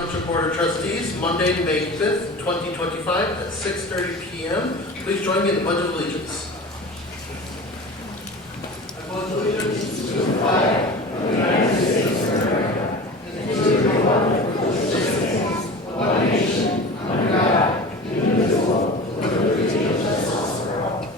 Township Board of Trustees, Monday, May 5th, 2025 at 6:30 p.m. Please join me in the Pledge of Allegiance. I pledge allegiance to the flag of the United States of America and to the republic for which it stands, one nation, under God, indivisible, with liberty and justice for all.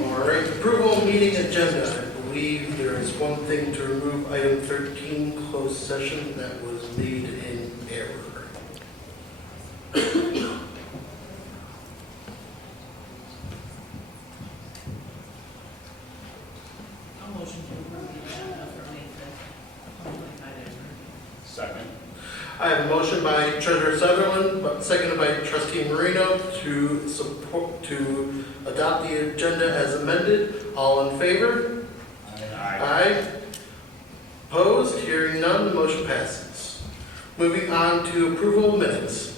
All right, approval of meeting agenda. I believe there is one thing to remove, item 13, closed session, that was made in error. A motion to approve the agenda for May 5th, 2025. Second. I have a motion by Treasurer Sutherland, but seconded by Trustee Marino to adopt the agenda as amended. All in favor? Aye. Opposed? Hearing none, the motion passes. Moving on to approval of minutes.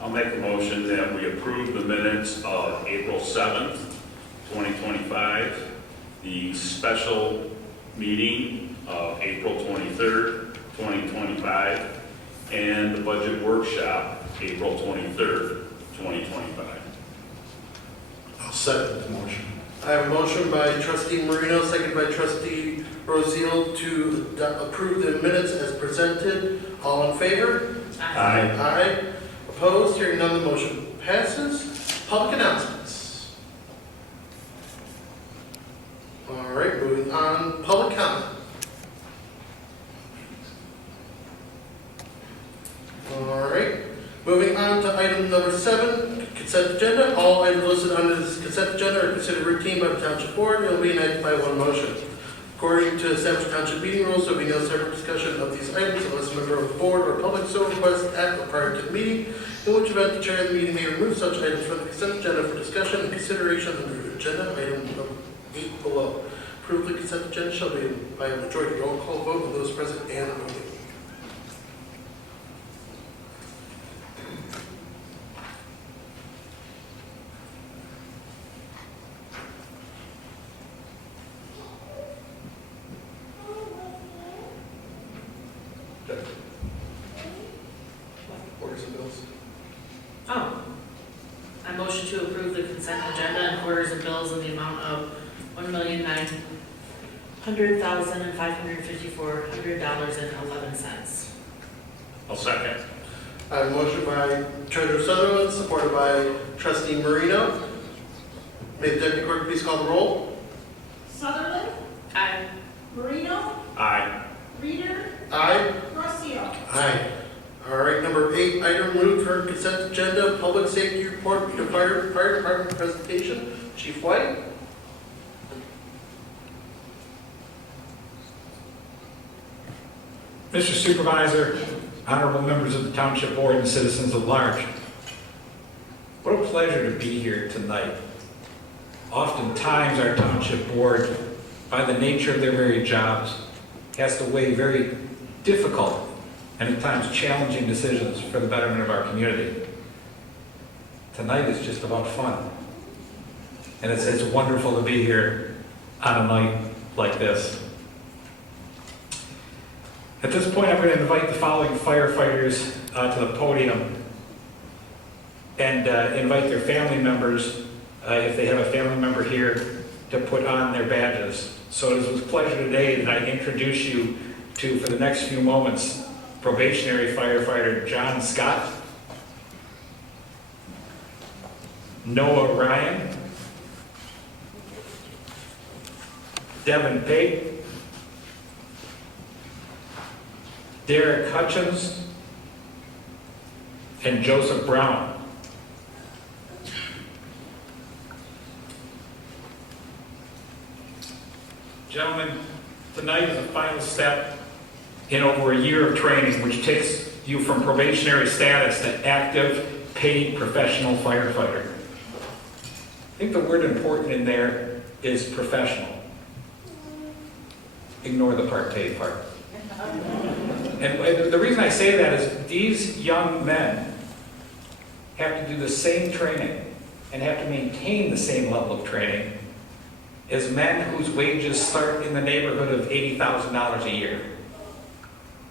I'll make a motion that we approve the minutes of April 7th, 2025, the special meeting of April 23rd, 2025, and the budget workshop, April 23rd, 2025. I'll second the motion. I have a motion by Trustee Marino, seconded by Trustee Rosio to approve the minutes as presented. All in favor? Aye. Aye. Opposed? Hearing none, the motion passes. Public announcements. All right, moving on. Public comment. All right. Moving on to item number 7, consent agenda. All items listed under this consent agenda are considered routine by the Township Board. It will be enacted by one motion. According to established Township meeting rules, there will be no separate discussion of these items unless a member of the board or public so requests at or prior to the meeting, in which event the chair of the meeting may remove such items from the consent agenda for discussion and consideration under agenda item number 8 below. Approval of the consent agenda shall be by a majority roll call vote of those present and voting. Orders and bills. Oh, I motion to approve the consent agenda and orders and bills in the amount of $1,900,554.11. I'll second. I have a motion by Treasurer Sutherland, supported by Trustee Marino. May the Deputy Clerk please call the roll. Sutherland? Aye. Marino? Aye. Reader? Aye. Rossio? Aye. All right, number 8, item removed from consent agenda, public safety report, the fire department presentation. Chief White. Mr. Supervisor, honorable members of the Township Board and citizens at large, what a pleasure to be here tonight. Oftentimes our Township Board, by the nature of their very jobs, has to weigh very difficult and at times challenging decisions for the betterment of our community. Tonight is just about fun. And it's wonderful to be here on a night like this. At this point, I'm going to invite the following firefighters to the podium and invite their family members, if they have a family member here, to put on their badges. So it is with pleasure today that I introduce you to, for the next few moments, probationary firefighter John Scott, Noah Ryan, Devin Pate, Derek Hutchins, and Joseph Brown. Gentlemen, tonight is the final step in over a year of training, which takes you from probationary status to active, paid professional firefighter. I think the word important in there is professional. Ignore the part paid part. And the reason I say that is these young men have to do the same training and have to maintain the same level of training as men whose wages start in the neighborhood of $80,000 a year.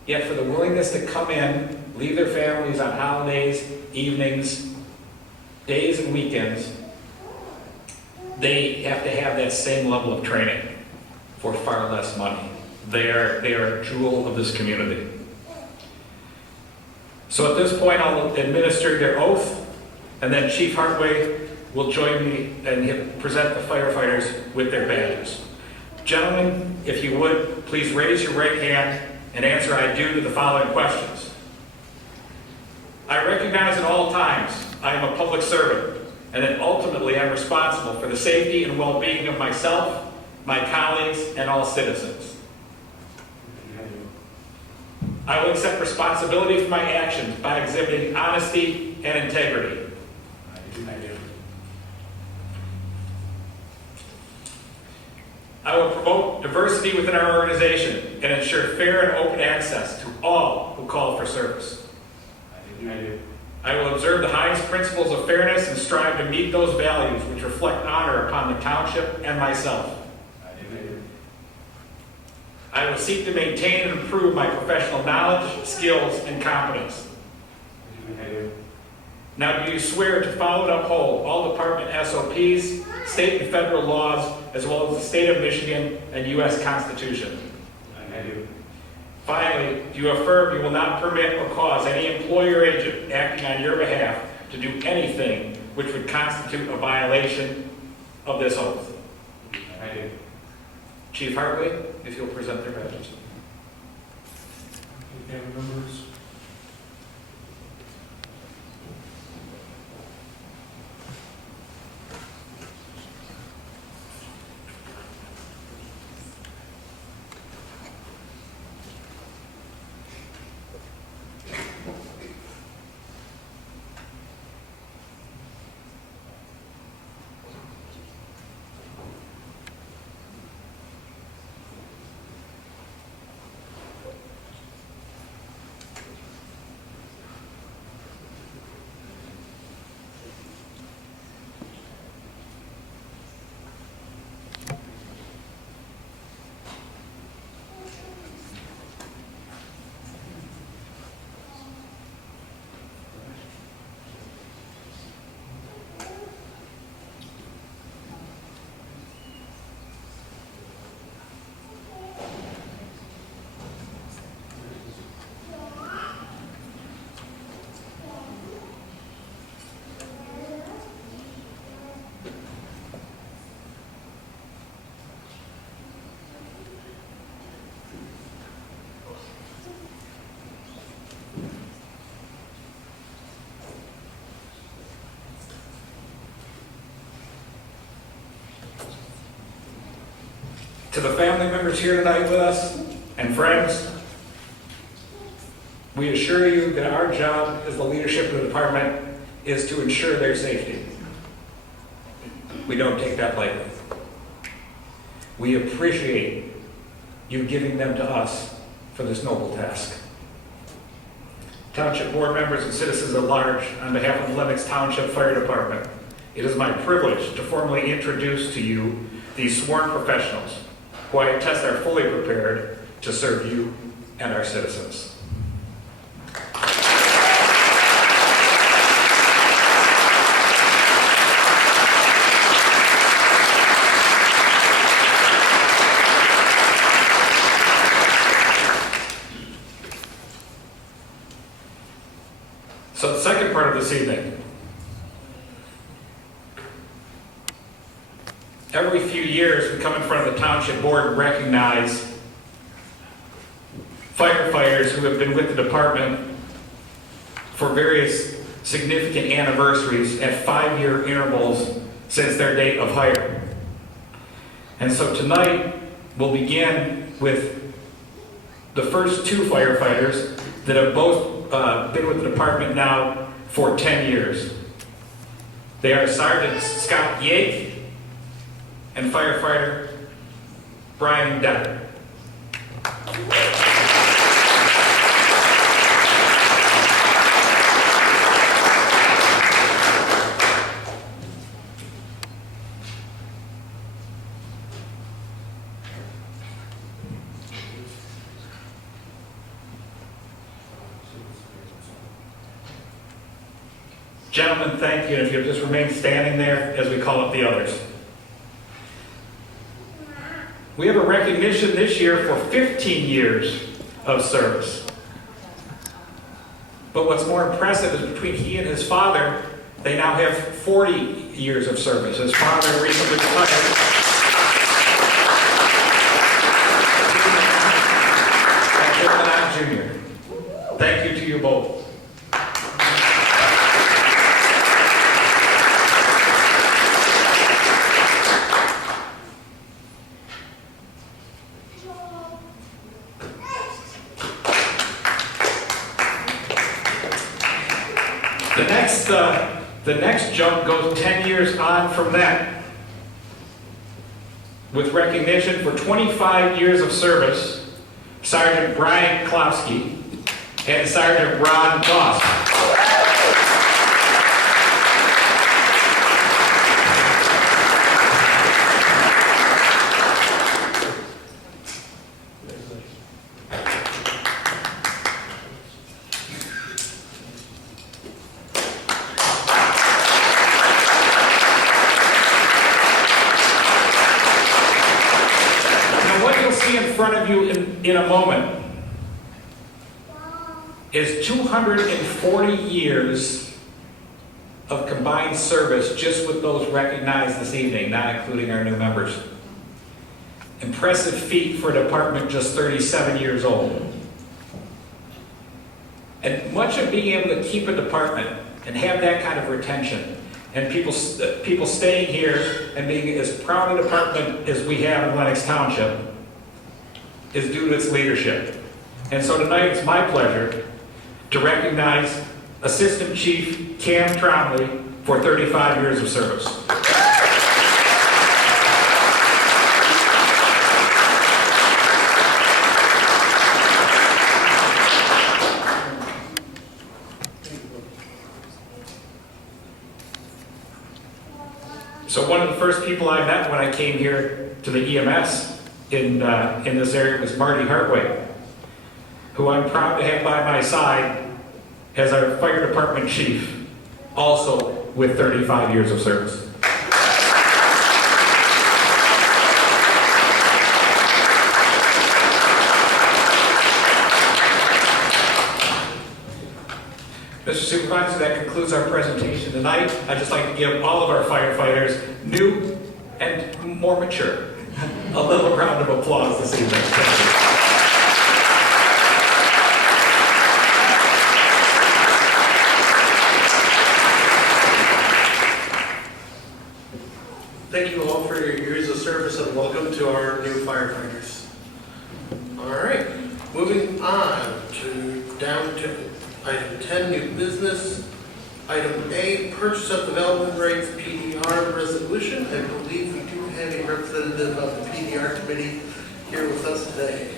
Yet for the willingness to come in, leave their families on holidays, evenings, days and weekends, they have to have that same level of training for far less money. They are a jewel of this community. So at this point, I'll administer their oath, and then Chief Hartway will join me and he'll present the firefighters with their badges. Gentlemen, if you would, please raise your right hand and answer "I do" to the following questions. I recognize at all times I am a public servant and that ultimately I'm responsible for the safety and well-being of myself, my colleagues, and all citizens. I will accept responsibility for my actions by exhibiting honesty and integrity. I will promote diversity within our organization and ensure fair and open access to all who call for service. I will observe the highest principles of fairness and strive to meet those values which reflect honor upon the township and myself. I will seek to maintain and improve my professional knowledge, skills, and competence. Now, do you swear to follow and uphold all department SOPs, state and federal laws, as well as the state of Michigan and U.S. Constitution? I do. Finally, do you affirm you will not permit or cause any employee or agent acting on your behalf to do anything which would constitute a violation of this oath? I do. Chief Hartley, if you'll present their badges. Family members. To the family members here tonight with us and friends, we assure you that our job as the leadership of the department is to ensure their safety. We don't take that lightly. We appreciate you giving them to us for this noble task. Township board members and citizens at large, on behalf of the Lenox Township Fire Department, it is my privilege to formally introduce to you these sworn professionals who I attest are fully prepared to serve you and our citizens. So the second part of this evening, every few years, we come in front of the township board and recognize firefighters who have been with the department for various significant anniversaries at 5-year intervals since their date of hire. And so tonight, we'll begin with the first 2 firefighters that have both been with the department now for 10 years. They are Sergeant Scott Yake and firefighter Brian Decker. Gentlemen, thank you, and if you'll just remain standing there as we call up the others. We have a recognition this year for 15 years of service. But what's more impressive is between he and his father, they now have 40 years of service. His father recently retired. Junior. Thank you to you both. The next jump goes 10 years on from that, with recognition for 25 years of service, Sergeant Brian Klowski and Sergeant Ron Goss. In a moment is 240 years of combined service just with those recognized this evening, not including our new members. Impressive feat for a department just 37 years old. And much of being able to keep a department and have that kind of retention and people staying here and being as proud a department as we have in Lenox Township is due to its leadership. And so tonight it's my pleasure to recognize Assistant Chief Cam Trombley for 35 years of service. So one of the first people I met when I came here to the EMS in this area was Marty Hartway, who I'm proud to have by my side as our fire department chief, also with 35 years of service. Mr. Supervisor, that concludes our presentation tonight. I'd just like to give all of our firefighters, new and more mature, a little round of applause this evening. Thank you. Thank you all for your years of service and welcome to our new firefighters. All right, moving on down to item 10, new business. Item A, purchase of development rights PDR resolution. I believe we do have a representative of the PDR committee here with us today.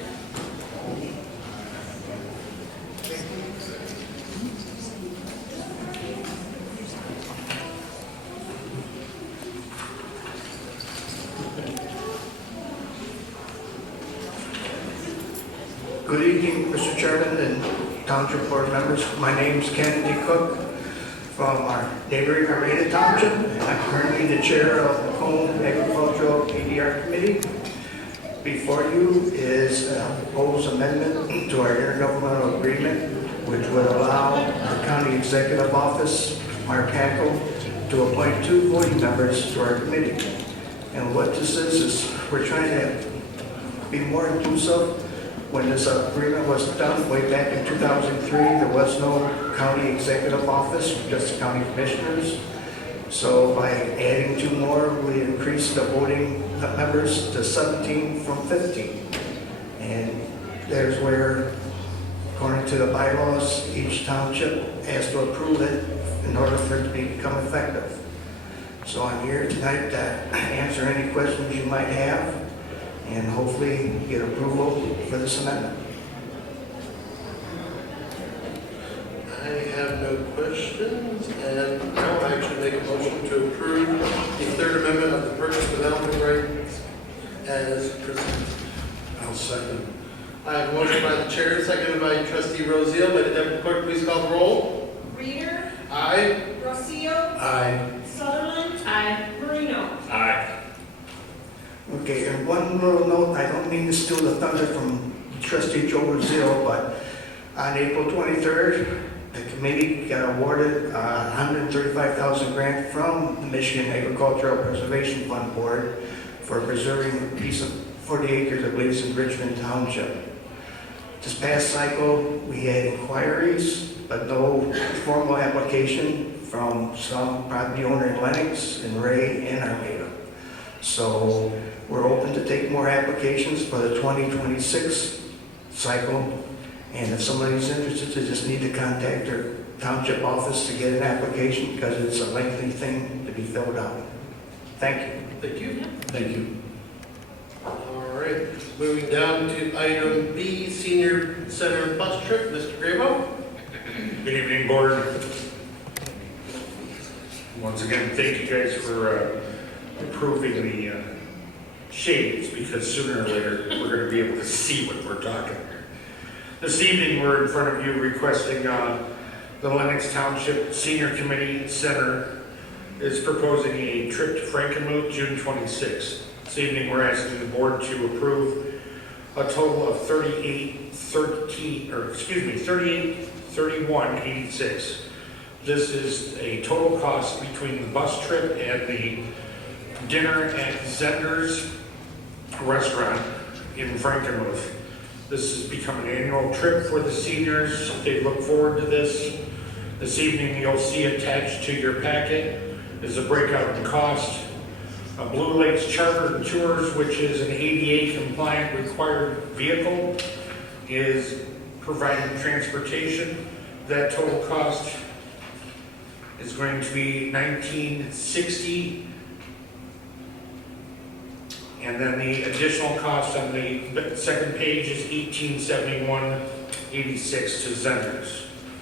Good evening, Mr. Chairman and Township Board members. My name is Kennedy Cook from our neighboring Armada Township, and I'm currently the chair of the Home Agricultural PDR Committee. Before you is a proposed amendment to our intergovernmental agreement, which would allow the County Executive Office, Mark Hackle, to appoint 2 voting members to our committee. And what this is we're trying to be more inclusive. When this agreement was done way back in 2003, there was no county executive office, just the county commissioners. So by adding 2 more, we increased the voting members to 17 from 15. And there's where, according to the bylaws, each township has to approve it in order for it to become effective. So I'm here tonight to answer any questions you might have and hopefully get approval for this amendment. I have no questions, and I'll actually make a motion to approve the third amendment of the purchase development rights as presented. I'll second. I have a motion by the chair, seconded by Trustee Rosiel. May the deputy clerk please call the roll? Reader, Aye. Rocio, Aye. Sutherland, Aye. Marino. Aye. Okay, and one little note, I don't mean to steal the thunder from trustee Joe Brazil, but on April 23rd, the committee got awarded a $135,000 grant from the Michigan Agricultural Preservation Fund Board for preserving a piece of 40 acres, I believe it's in Richmond Township. This past cycle, we had inquiries, but no formal application from some property owner in Lenox and Ray and Armada. So we're open to take more applications for the 2026 cycle. And if somebody's interested, they just need to contact their township office to get an application because it's a lengthy thing to be filled out. Thank you. Thank you. Thank you. All right, moving down to item B, senior center bus trip, Mr. Grabo. Good evening, board. Once again, thank you guys for approving the shades, because sooner or later, we're going to be able to see what we're talking here. This evening, we're in front of you requesting the Lenox Township Senior Committee Center is proposing a trip to Frankenmuth, June 26th. This evening, we're asking the board to approve a total of $3831.86. This is a total cost between the bus trip and the dinner at Zender's Restaurant in Frankenmuth. This has become an annual trip for the seniors. They look forward to this. This evening, you'll see attached to your packet is a breakout in cost. Blue Lakes Charter Tours, which is an ADA compliant required vehicle, is providing transportation. That total cost is going to be $1960. And then the additional cost on the second page is $1871.86 to Zenders.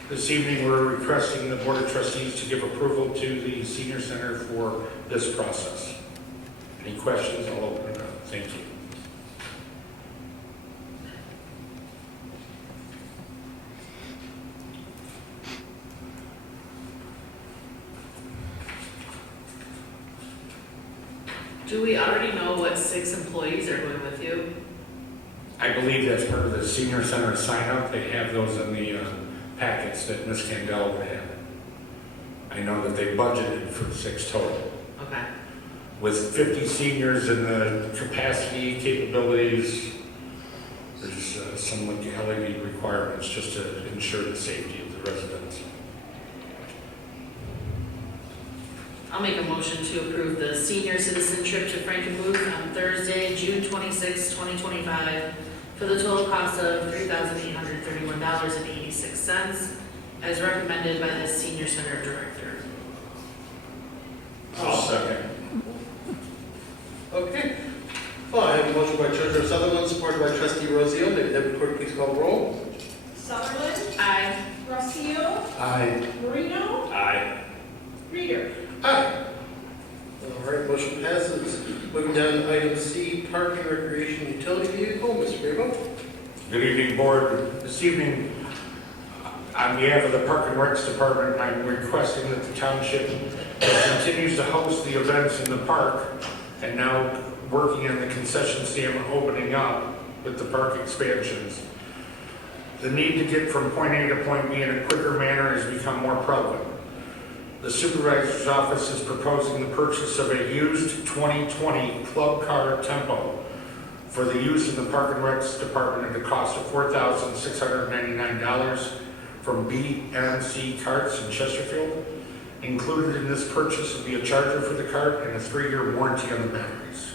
This evening, we're requesting the Board of Trustees to give approval to the Senior Center for this process. Any questions? I'll open it up. Thank you. Do we already know what 6 employees are going with you? I believe that's part of the Senior Center sign up. They have those in the packets that Ms. Candela would have. I know that they budgeted for 6 total. Okay. With 50 seniors and the capacity, capabilities, there's some legality requirements just to ensure the safety of the residents. I'll make a motion to approve the senior citizen trip to Frankenmuth on Thursday, June 26, 2025, for the total cost of $3,831.86, as recommended by the senior center director. I'll second. Okay. Well, I have a motion by Treasurer Sutherland, supported by Trustee Rosio. May the deputy clerk please call the roll. Sutherland, Aye. Rocio, Aye. Marino, Aye. Reader. Aye. All right, motion passes. Moving down to item C, parking, recreation, utility vehicle, Mr. Grabo. Good evening, board. This evening, on behalf of the Park and Recs Department, I'm requesting that the township continues to host the events in the park and now working on the concession stand opening up with the park expansions. The need to get from point A to point B in a quicker manner has become more prevalent. The supervisor's office is proposing the purchase of a used 2020 Club Car Tempo for the use in the Park and Recs Department at a cost of $4,699 from BMC Carts in Chesterfield. Included in this purchase will be a charger for the cart and a 3-year warranty on the batteries.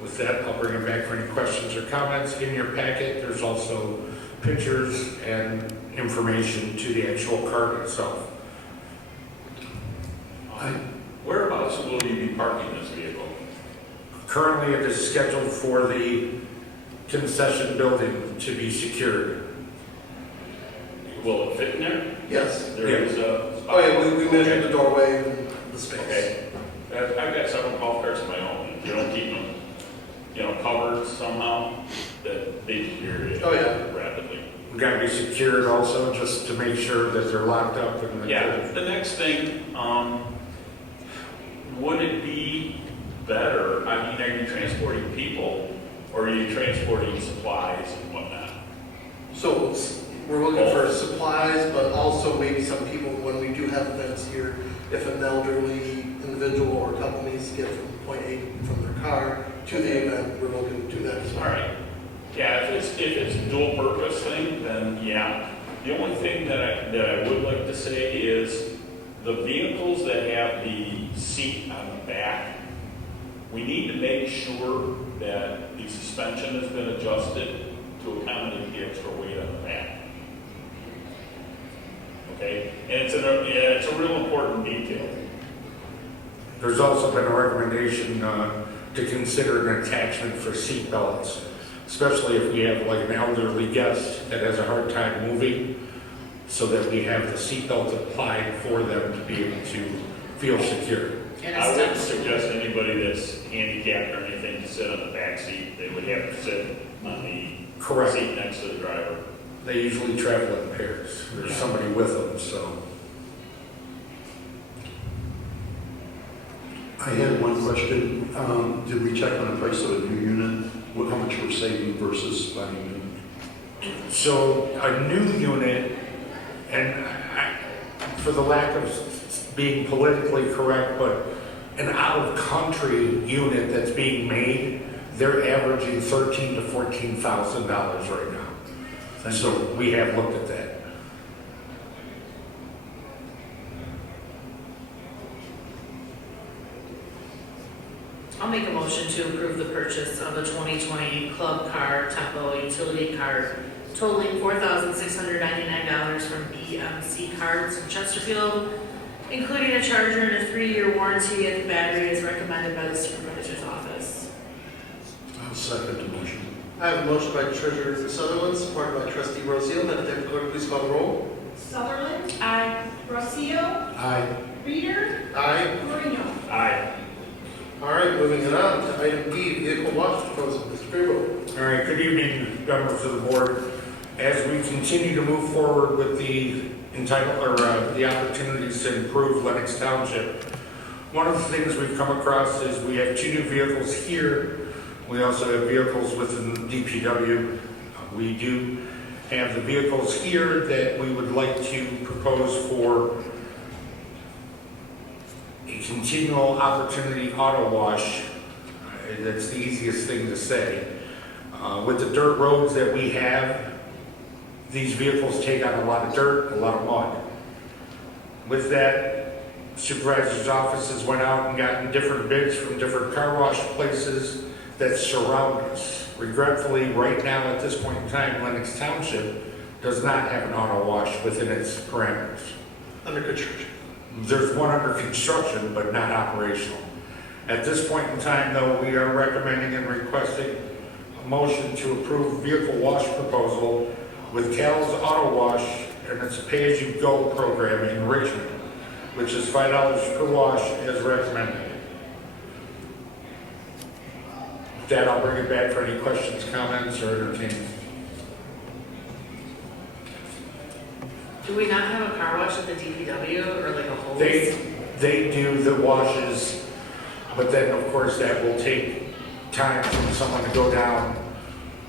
With that, I'll bring it back for any questions or comments. In your packet, there's also pictures and information to the actual cart itself. Whereabouts will you be parking this vehicle? Currently, it is scheduled for the concession building to be secured. Will it fit in there? Yes. There is a spot? Oh, yeah, we measured the doorway and the space. Okay. I've got several golf carts of my own. If you don't keep them, covered somehow, that they deteriorate Oh, yeah. rapidly. gotta be secured also, just to make sure that they're locked up and. Yeah, the next thing, would it be better, I mean, are you transporting people or are you transporting supplies and whatnot? So we're looking for supplies, but also maybe some people, when we do have events here, if an elderly individual or couple needs to get from point A from their car to the event, we're looking to do that as All well. right. Yeah, if it's a dual purpose thing, then yeah. The only thing that I would like to say is the vehicles that have the seat on the back, we need to make sure that the suspension has been adjusted to accommodate the extra weight on the back. Okay? And it's a real important detail. There's also been a recommendation to consider an attachment for seat belts, especially if we have like an elderly guest that has a hard time moving, so that we have the seat belt applied for them to be able to feel secure. And I a wouldn't step suggest anybody that's handicapped or anything to sit on the back seat. They would have to sit on the Correct. seat next to the driver. They usually travel in pairs. There's somebody with them, so. I had one question. Did we check on the price of a new unit? How much we're saving versus buying new? So a new unit, and for the lack of being politically correct, but an out-of-country unit that's being made, they're averaging $13,000 to $14,000 right now. Thank So you. we have looked at that. I'll make a motion to approve the purchase of a 2020 Club Car Tempo utility cart totaling $4,699 from EMC Cards in Chesterfield, including a charger and a 3-year warranty of the battery as recommended by the supervisor's office. I'll second the motion. I have a motion by Treasurer Sutherland, supported by Trustee Rosio. Madam Clerk, please call the roll. Sutherland, Aye. Rossio, Aye. Reader, Aye. Moreno. Aye. All right, moving it on to item D, vehicle wash proposal. Mr. Grable. All right, good evening, members of the board. As we continue to move forward with the the opportunities to improve Lenox Township, one of the things we've come across is we have 2 new vehicles here. We also have vehicles within the DPW. We do have the vehicles here that we would like to propose for a continual opportunity auto wash. That's the easiest thing to say. With the dirt roads that we have, these vehicles take on a lot of dirt, a lot of mud. With that, supervisor's offices went out and gotten different bids from different car wash places that surround us. Regretfully, right now at this point in time, Lenox Township does not have an auto wash within its parameters. Under construction. There's one under construction, but not operational. At this point in time, though, we are recommending and requesting a motion to approve vehicle wash proposal with Cal's Auto Wash, and it's a pay-as-you-go program in Richmond, which is $5 per wash as recommended. With that, I'll bring it back for any questions, comments, or entertainment. Do we not have a car wash at the DPW or like a hose? They do the washes, but then of course that will take time for someone to go down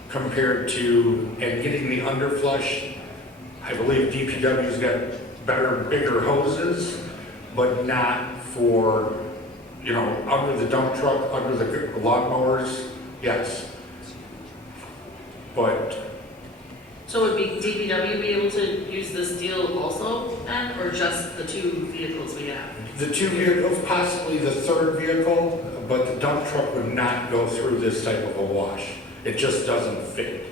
compared to, and getting the underflush. I believe DPW's got better, bigger hoses, but not for, under the dump truck, under the lawnmowers, yes. But So would DPW be able to use this deal also then, or just the 2 vehicles we have? the 2 vehicles, possibly the 3rd vehicle, but the dump truck would not go through this type of a wash. It just doesn't fit.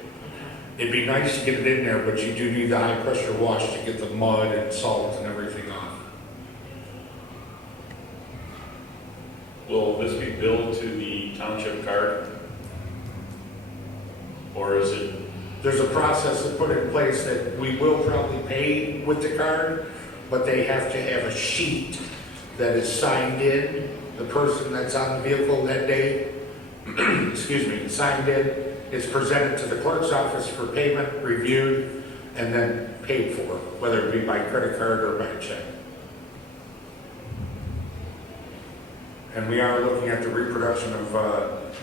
It'd be nice to get it in there, but you do need the high pressure wash to get the mud and salt and everything off. Will this be billed to the township card? Or is it, There's a process to put in place that we will probably pay with the card, but they have to have a sheet that is signed in. The person that's on the vehicle that day, excuse me, signed in. It's presented to the clerk's office for payment, reviewed, and then paid for, whether it be by credit card or by check. And we are looking at the reproduction of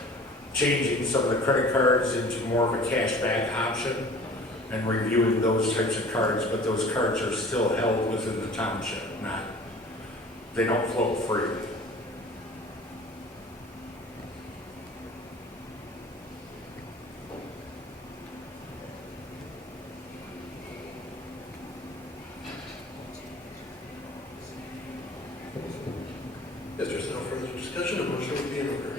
changing some of the credit cards into more of a cashback option and reviewing those types of cards, but those cards are still held within the township, they don't float free. If there's no further discussion, a motion would be in order.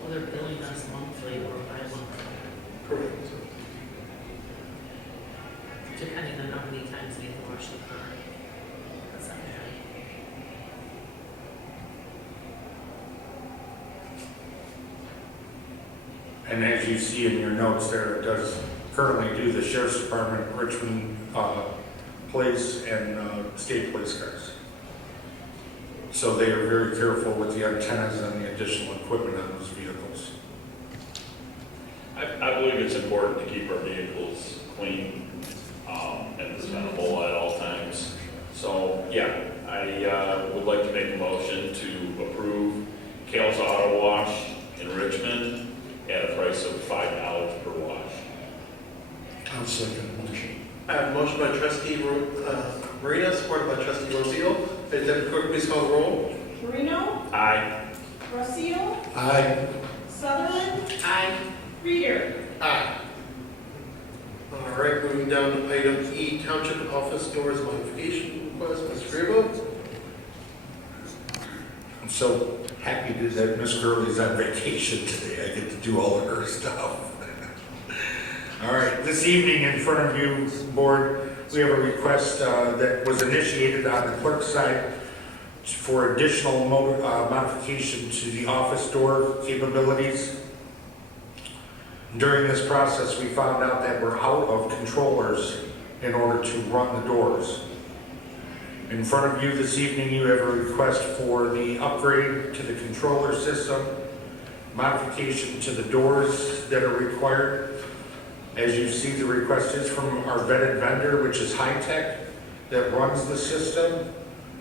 Well, they're billing us monthly or bi-monthly, Correct. depending on how many times we have to wash the car. That's not bad. And as you see in your notes there, it does currently do the sheriff's department, Richmond police, and state police cars. So they are very careful with the antennas and the additional equipment on those vehicles. I believe it's important to keep our vehicles clean and presentable at all times. So, yeah, I would like to make a motion to approve Kale's Auto Wash in Richmond at a price of $5 per wash. I'll second the motion. I have a motion by trustee Marina, supported by trustee Rocio. May the deputy clerk please call the roll. Marino, Aye. Rocio, Aye. Sutherland, Aye. Reader. Aye. All right, moving down to item E, township office doors modification request, Mr. Grabo. I'm so happy that Miss Gurley's on vacation today. I get to do all of her stuff. All right, this evening in front of you, board, we have a request that was initiated on the clerk's side for additional modification to the office door capabilities. During this process, we found out that we're out of controllers in order to run the doors. In front of you this evening, you have a request for the upgrade to the controller system, modification to the doors that are required. As you see, the request is from our vetted vendor, which is High Tech, that runs the system,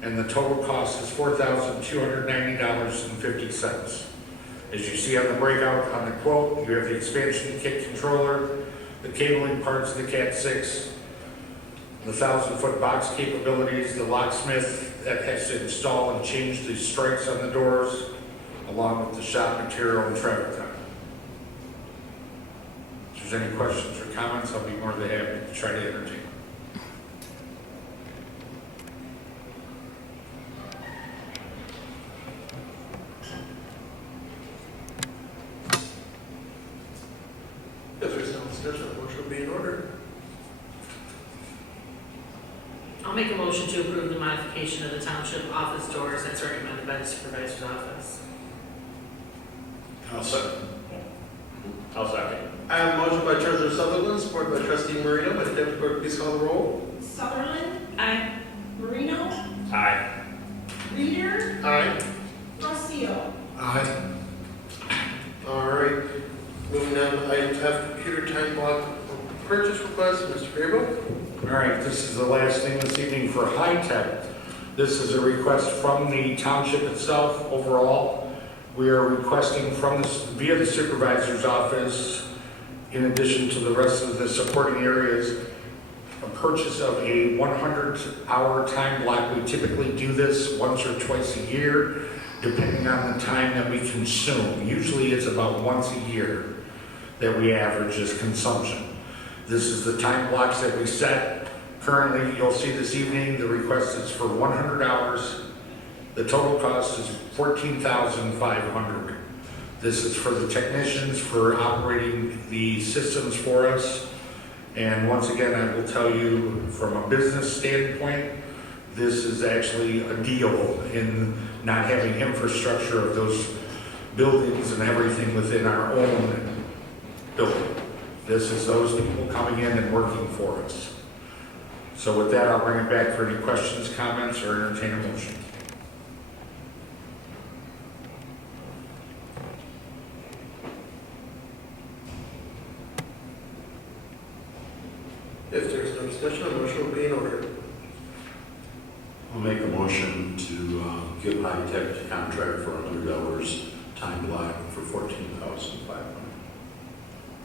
and the total cost is $4,290.50. As you see on the breakout on the quote, you have the expansion kit controller, the cabling parts of the Cat 6, the 1,000-foot box capabilities, the locksmith that has to install and change the strikes on the doors, along with the shop material and travel time. If there's any questions or comments, I'll be more than happy to try to entertain. If there's no discussion, a motion will be in order. I'll make a motion to approve the modification of the township office doors as recommended by the supervisor's office. I'll second. I have a motion by treasurer Sutherland, supported by trustee Marino. May the deputy clerk please call the roll. Sutherland, Aye. Marino, Aye. Reader, Aye. Rocio. Aye. All right, moving down to item F, computer time block purchase request, Mr. Grabo. All right, this is the last thing this evening for High Tech. This is a request from the township itself overall. We are requesting from this via the supervisor's office, in addition to the rest of the supporting areas, a purchase of a 100-hour time block. We typically do this once or twice a year, depending on the time that we consume. Usually it's about once a year that we average as consumption. This is the time blocks that we set. Currently, you'll see this evening, the request is for 100 hours. The total cost is $14,500. This is for the technicians for operating the systems for us. And once again, I will tell you from a business standpoint, this is actually a deal in not having infrastructure of those buildings and everything within our own building. This is those people coming in and working for us. So with that, I'll bring it back for any questions, comments, or entertain a motion. If there's no discussion, a motion will be in order. I'll make a motion to give High Tech the contract for $100 time block for $14,500.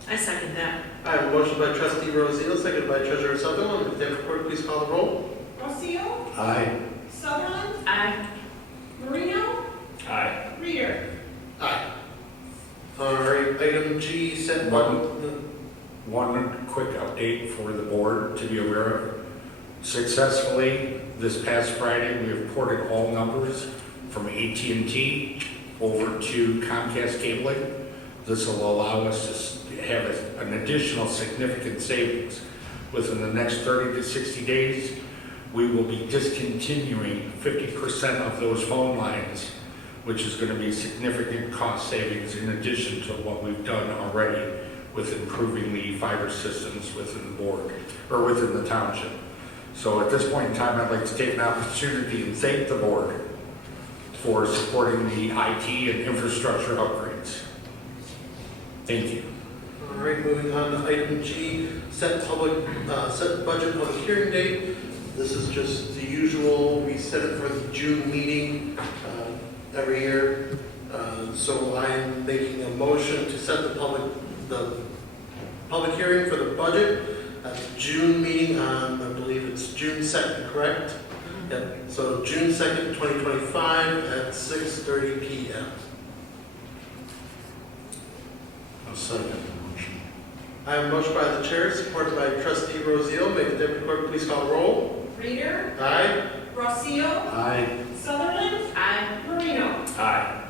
I second that. I have a motion by trustee Rosio, seconded by treasurer Sutherland. If the deputy clerk please call the roll. Rossio, Aye. Sutherland, Aye. Marino, Aye. Reader. Aye. All right, item G, set One quick update for the board to be aware of. Successfully, this past Friday, we have ported all numbers from AT&T over to Comcast cabling. This will allow us to have an additional significant savings. Within the next 30 to 60 days, we will be discontinuing 50% of those phone lines, which is going to be significant cost savings in addition to what we've done already with improving the fiber systems within the board, or within the township. So at this point in time, I'd like to take an opportunity and thank the board for supporting the IT and infrastructure upgrades. Thank you. All right, moving on to item G, set budget public hearing date. This is just the usual, we set it for the June meeting every year. So I am making a motion to set the public hearing for the budget at the June meeting on, I believe it's June 2nd, correct? Yep, so June 2nd, 2025 at 6:30 p.m. I'll second the motion. I have a motion by the chair, supported by trustee Rosio. May the deputy clerk please call the roll. Reader, Aye. Rossio, Aye. Sutherland, Aye. Marino. Aye.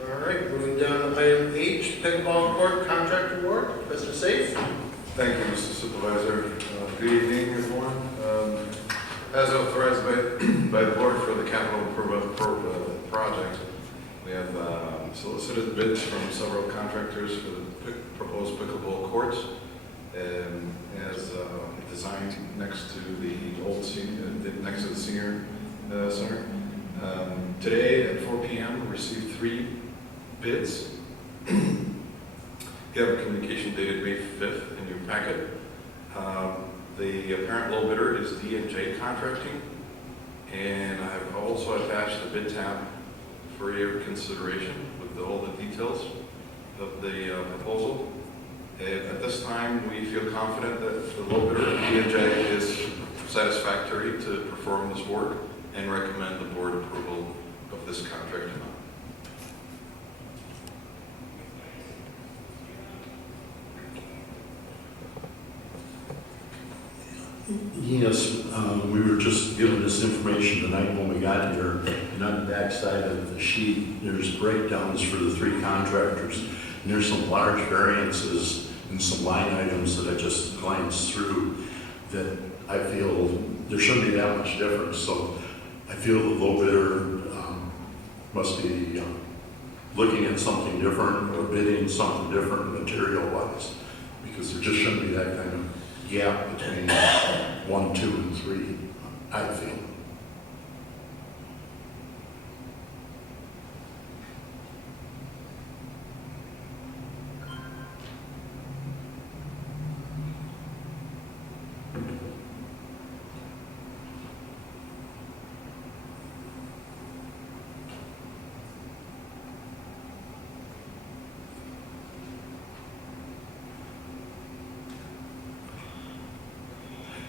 All right, moving down to item H, pickleball court contract award. Mr. Safe. Thank you, Mr. Supervisor. Good evening, everyone. As authorized by the board for the capital improvement project, we have solicited bids from several contractors for the proposed pickleball courts, as designed next to the old next to the senior center. Today at 4 p.m. we received 3 bids. You have a communication dated May 5th in your packet. The apparent low bidder is D&J Contracting, and I have also attached the bid tab for your consideration with all the details of the proposal. At this time, we feel confident that the low bidder, D&J, is satisfactory to perform this work and recommend the board approval of this contract amount. Yes, we were just given this information tonight when we got here, and on the back side of the sheet, there's breakdowns for the 3 contractors, and there's some large variances in some line items that I just glanced through that I feel there shouldn't be that much difference, so I feel the low bidder must be looking at something different or bidding something different material-wise, because there just shouldn't be that kind of gap between 1, 2, and 3, I feel.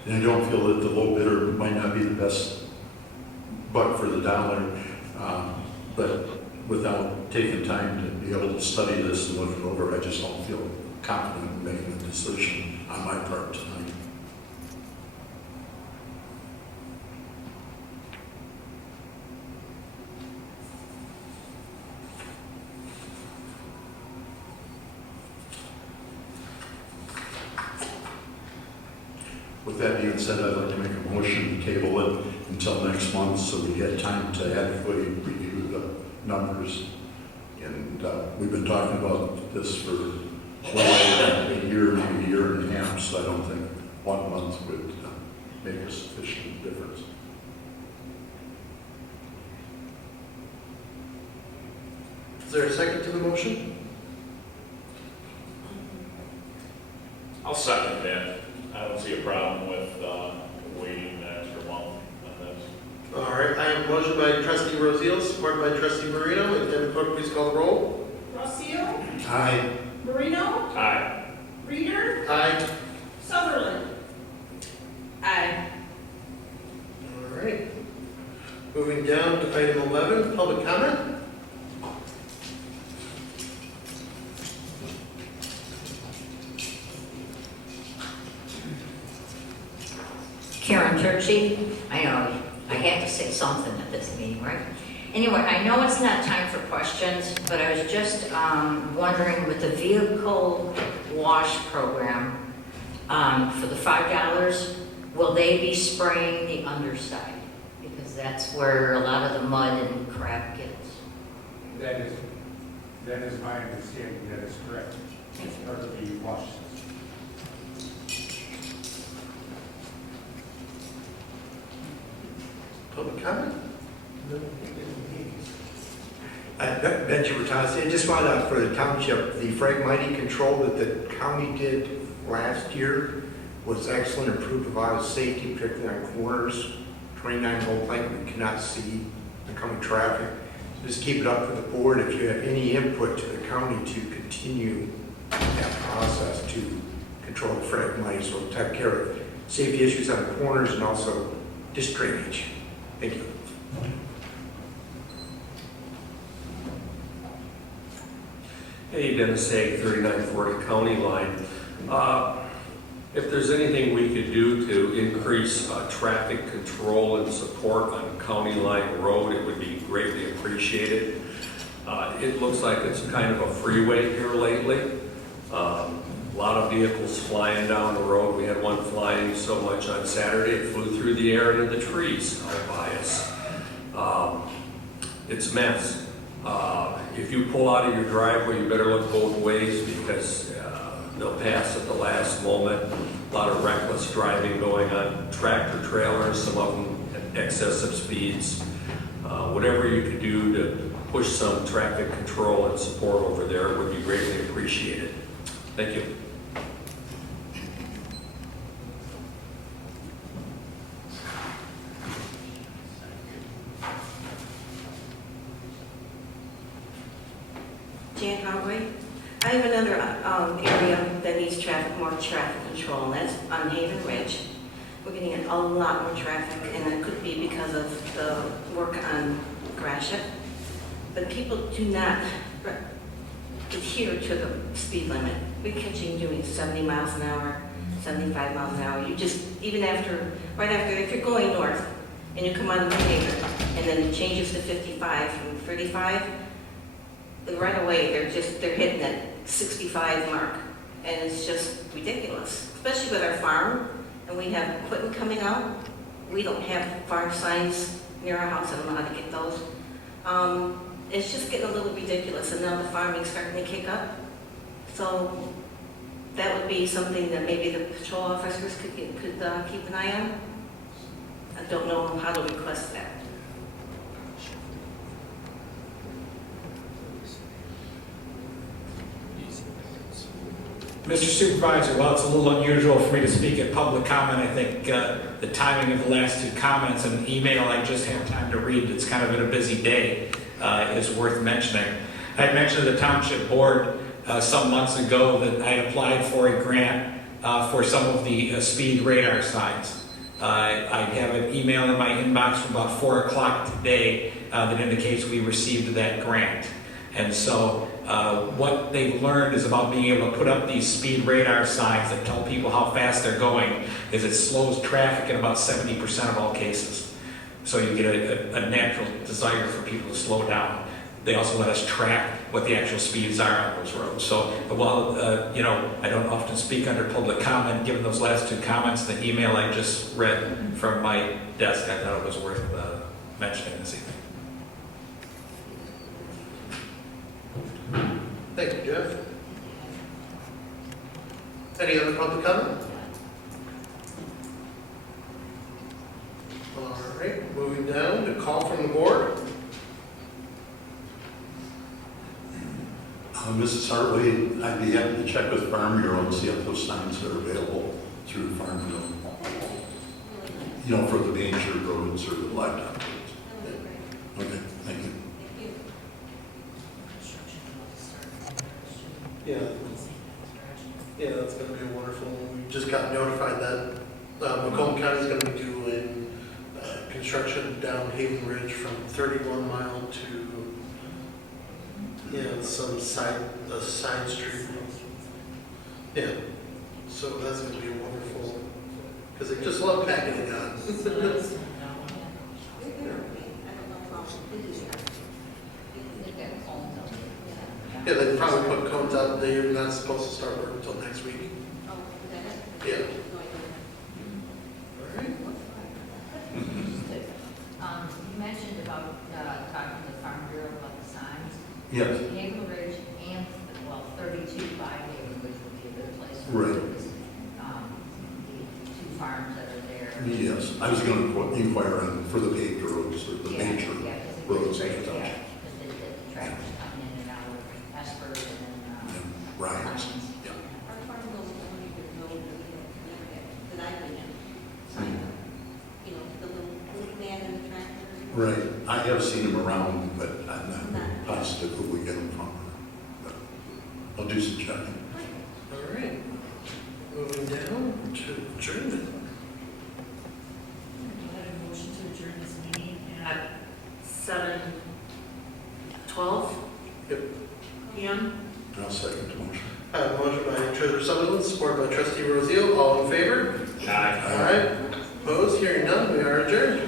And I don't feel that the low bidder might not be the best buck for the dollar, but without taking time to be able to study this and look it over, I just don't feel confident in making a decision on my part tonight. With that being said, I'd like to make a motion to table it until next month so we get time to adequately review the numbers. And we've been talking about this for well over a year, maybe a year and a half, so I don't think 1 month would make a sufficient difference. Is there a second to the motion? I'll second that. I don't see a problem with waiting an extra month on this. All right, I have a motion by trustee Rosio, supported by trustee Marino. Would Devin clerk please call the roll? Rossio, Aye. Marino, Aye. Reader, Aye. Sutherland. Aye. All right. Moving down to item 11, public comment. Karen Turchi, I know, I had to say something at this meeting, right? Anyway, I know it's not time for questions, but I was just wondering with the vehicle wash program, for the $5, will they be spraying the underside? Because that's where a lot of the mud and crap gets. That is my understanding, that is correct. It's part of the wash system. Public comment? Ben Chivertasi, I just wanted for the township, the Fragmiting control that the county did last year was excellent, improved a lot of safety, particularly on corners, 29-volt light, we cannot see oncoming traffic. So just keep it up for the board if you have any input to the county to continue that process to control the Fragmiting, so we'll take care of safety issues on corners and also disc drainage. Thank you. Hey, Dennis Haig, 3940 County Line. If there's anything we could do to increase traffic control and support on County Line Road, it would be greatly appreciated. It looks like it's kind of a freeway here lately. A lot of vehicles flying down the road. We had one flying so much on Saturday, it flew through the air into the trees out by us. It's a mess. If you pull out of your driveway, you better look both ways because they'll pass at the last moment. A lot of reckless driving going on tractor trailers, some of them at excessive speeds. Whatever you could do to push some traffic control and support over there would be greatly appreciated. Thank you. Jan Howard. I have another area that needs more traffic control, and that's on Haven Ridge. We're getting a lot more traffic, and it could be because of the work on Gratiot. But people do not adhere to the speed limit. We're catching doing 70 miles an hour, 75 miles an hour. You just, even after, right after, if you're going north, and you come on the Haven, and then it changes to 55 from 35, right away, they're hitting that 65 mark, and it's just ridiculous, especially with our farm, and we have equipment coming out. We don't have farm signs near our house. I don't know how to get those. It's just getting a little ridiculous, and now the farming's starting to kick up. So that would be something that maybe the patrol officers could keep an eye on. I don't know how to request that. Mr. Supervisor, while it's a little unusual for me to speak at public comment, I think the timing of the last two comments and the email I just had time to read, it's kind of been a busy day, is worth mentioning. I had mentioned to the Township Board some months ago that I applied for a grant for some of the speed radar signs. I have an email in my inbox from about 4 o'clock today that indicates we received that grant. And so what they've learned is about being able to put up these speed radar signs that tell people how fast they're going is it slows traffic in about 70% of all cases. So you get a natural desire for people to slow down. They also let us track what the actual speeds are on those roads. So while, I don't often speak under public comment, given those last two comments, the email I just read from my desk, I thought it was worth mentioning this evening. Thank you, Jeff. Any other public comment? All right, moving down to call from the board. Mrs. Hartley, I'd be happy to check with Farm Bureau and see if those signs are available through Farm Bill. You know, for the major roads or the blacktop roads. Okay, thank you. Yeah. Yeah, that's gonna be wonderful. We just got notified that Macomb County is gonna be doing construction down Haven Ridge from 31 Mile to, some side street. Yeah, so that's gonna be wonderful, because they just love packing it on. Yeah, they probably put cones out there, and that's supposed to start work until next week. Yeah. All right. You mentioned about talking to Farm Bureau about the signs. Yes. Haven Ridge and, 32 by Haven Ridge would be a good place. to Right. put this, the two farms that are there. Yes, I was going to inquire on for the paved roads or the major roads. Yeah, because the traffic's coming in and out of Esper and then, Ryan's. Lyons. Yeah. Our farm goes only to know that I've been in. Sign up. You know, the little man in the tractor. Right. I have seen them around, but I'm not positive who we get them from. But I'll do some checking. All right. Moving down to adjournment. Do I have a motion to adjourn this meeting at 7:12 Yep. p.m.? I'll second the motion. Motion by Treasurer Sutherland, supported by Trustee Rosio. All in favor? Aye. All right. Opposed? Hearing none, we are adjourned.